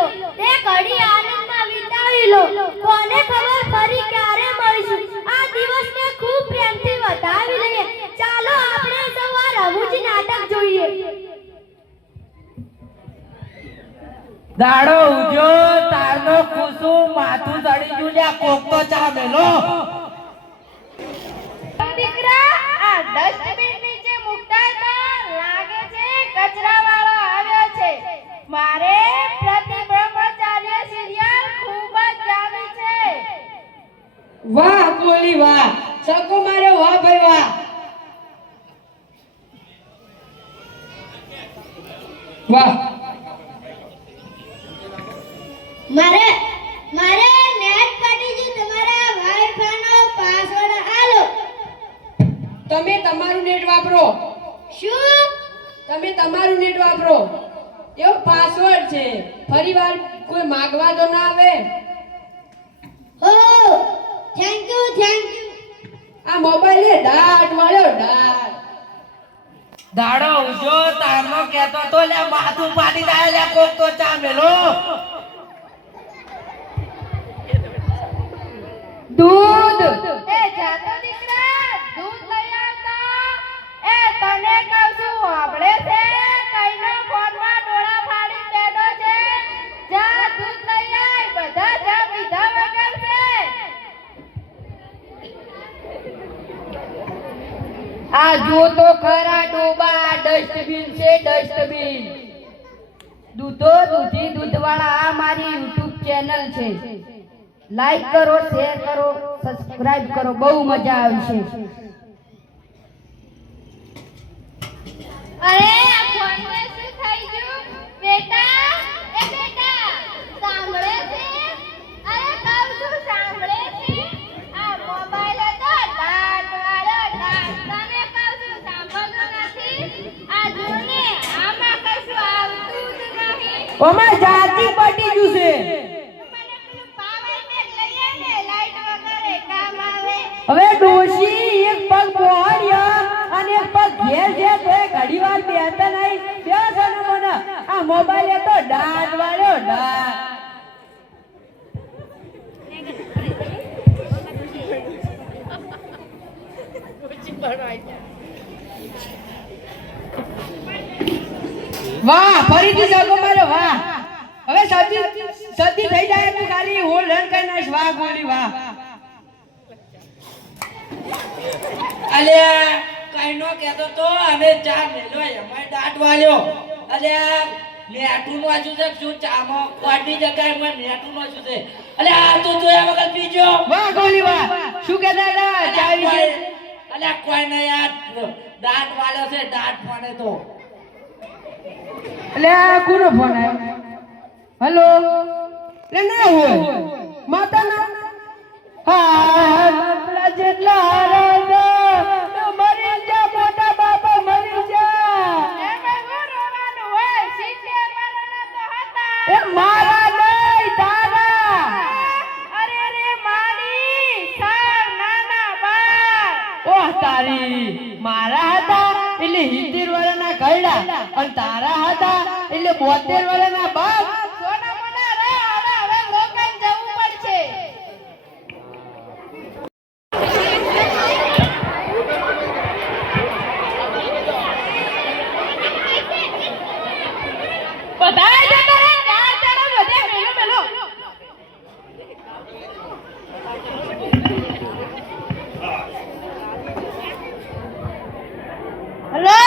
લો તે ઘડી આનંદમાં વિતાવી લો કોને ખબર ફરી ક્યારે મળીશું આ દિવસને ખૂબ પ્રેમથી વધાવી લઈએ ચાલો આપણે સૌ આ રમૂજી નાટક જોઈએ દાડો ઉજો તારનો કુસુમ માથું ચડી ગયું લ્યા કોક તો ચા મેલો દીકરા આ ડસ્ટબિન નીચે મુકતા તો લાગે છે કચરાવાળો આવ્યો છે મારે પ્રતિબ્રહ્મચાર્ય સિરિયલ ખૂબ જ જામી છે વાહ કોલી વાહ સકો મારો વાહ ભાઈ વાહ વાહ મારે નેટ પટી ગયું તમારા વાઈફાઈ નો પાસવર્ડ આલો તમે તમારું નેટ વાપરો શું તમે તમારું નેટ વાપરો એવો પાસવર્ડ છે ફરીવાર કોઈ માંગવા તો ના આવે ઓ થેન્ક યુ આ મોબાઈલ એ ડાટ વાળ્યો ડાટ દાડો ઉજો તારનો કેતો તો લ્યા માથું પાડી જાય લ્યા કોક તો ચા મેલો દૂધ એ જાતો દીકરા દૂધ લઈ આવતા એ તને કહું છું આપણે છે કઈનો ફોનમાં ડોળા ફાડી બેઠો છે જા દૂધ લઈ આય બધા જા પીધા વગર છે આ જો તો ખરા ડોબા ડસ્ટબિન છે ડસ્ટબિન દૂધો દૂધી દૂધવાળા આ મારી YouTube ચેનલ છે લાઈક કરો શેર કરો સબસ્ક્રાઇબ કરો બહુ મજા આવશે અરે આ ફોનમાં શું થઈ ગયું બેટા એ બેટા સાંભળે છે અરે કહું છું સાંભળે છે આ મોબાઈલ તો ડાટ વાળો ડાટ તને કહું છું સાંભળતો નથી આ જોને આમાં કશું આવતું જ નહીં ઓમાં જાતિ પટી ગયું છે મને પેલું પાવર બેંક લઈએ ને લાઈટ વગર કામ આવે હવે ડોશી એક પગ બોહર્યા અને એક પગ ઘેર છે તો એ ઘડીવાર બેહતા નહીં બે જણ મને આ મોબાઈલ એ તો ડાટ વાળ્યો ડાટ વાહ ફરીથી જાગો મારો વાહ હવે સદી થઈ જાય તો ખાલી હોલ રન કરી નાખ વાહ ગોલી વાહ અલ્યા કઈનો કેતો તો અને ચા મેલો એમાં દાટ વાળ્યો અલ્યા નેટુ નો આજુ છે શું ચામો કોડી જગ્યાએ મને નેટુ નો શું છે અલ્યા આ તો જોયા વગર પીજો વાહ ગોલી વાહ શું કહેતા હતા ચાવી છે અલ્યા કોઈ ને યાર દાટ વાળ્યો છે દાટ ફોને તો એટલે આ કોનો ફોન આવ્યો હેલો એટલે ના હોય માતા ના હા પેલા જેટલા હારા મરી જા મોટા બાપા મરી જા એમાં હું રોવાનું હોય 70 વર્ષના તો હતા એ મારા નહીં તારા અરે રે માડી સાર નાના બા ઓહ તારી મારા હતા એટલે 70 વર્ષના ઘરડા અને તારા હતા એટલે 72 વર્ષના બાપ સોના મોના રે હવે રોકાઈ જવું પડશે બધાય જતા રે ચાર જણા બધે મેલો હેલો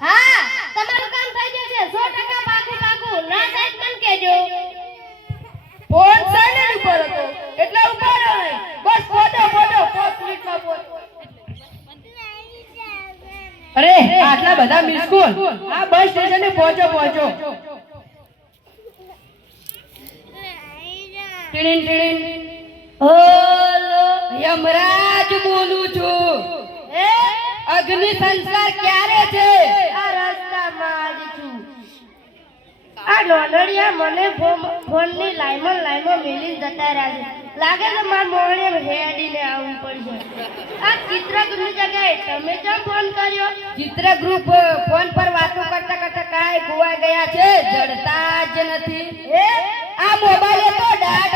હા તમારું કામ થઈ જશે 100% પાકું ના થાય મન કહેજો ફોન સાઈલેન્ટ ઉપર હતો એટલે ઉપાડ્યો નહીં બસ ફોટો 5 મિનિટમાં પહોંચ અરે આટલા બધા મિસ કોલ આ બસ સ્ટેશને પહોંચો ટીડીન ટીડીન હેલો યમરાજ બોલું છું એ અગ્નિ સંસ્કાર ક્યારે છે આ રસ્તામાં જ છું આ નોંધણિયા મને ફોનની લાઈનમાં મેલી જતા રહ્યા છે લાગે છે માર મોહણે હેડીને આવવું પડશે આ ચિત્રગૃહની જગ્યાએ તમે કેમ ફોન કર્યો ચિત્રગૃહ ફોન પર વાતો કરતા કાય ખોવાઈ ગયા છે જડતા જ નથી એ આ મોબાઈલે તો દાટ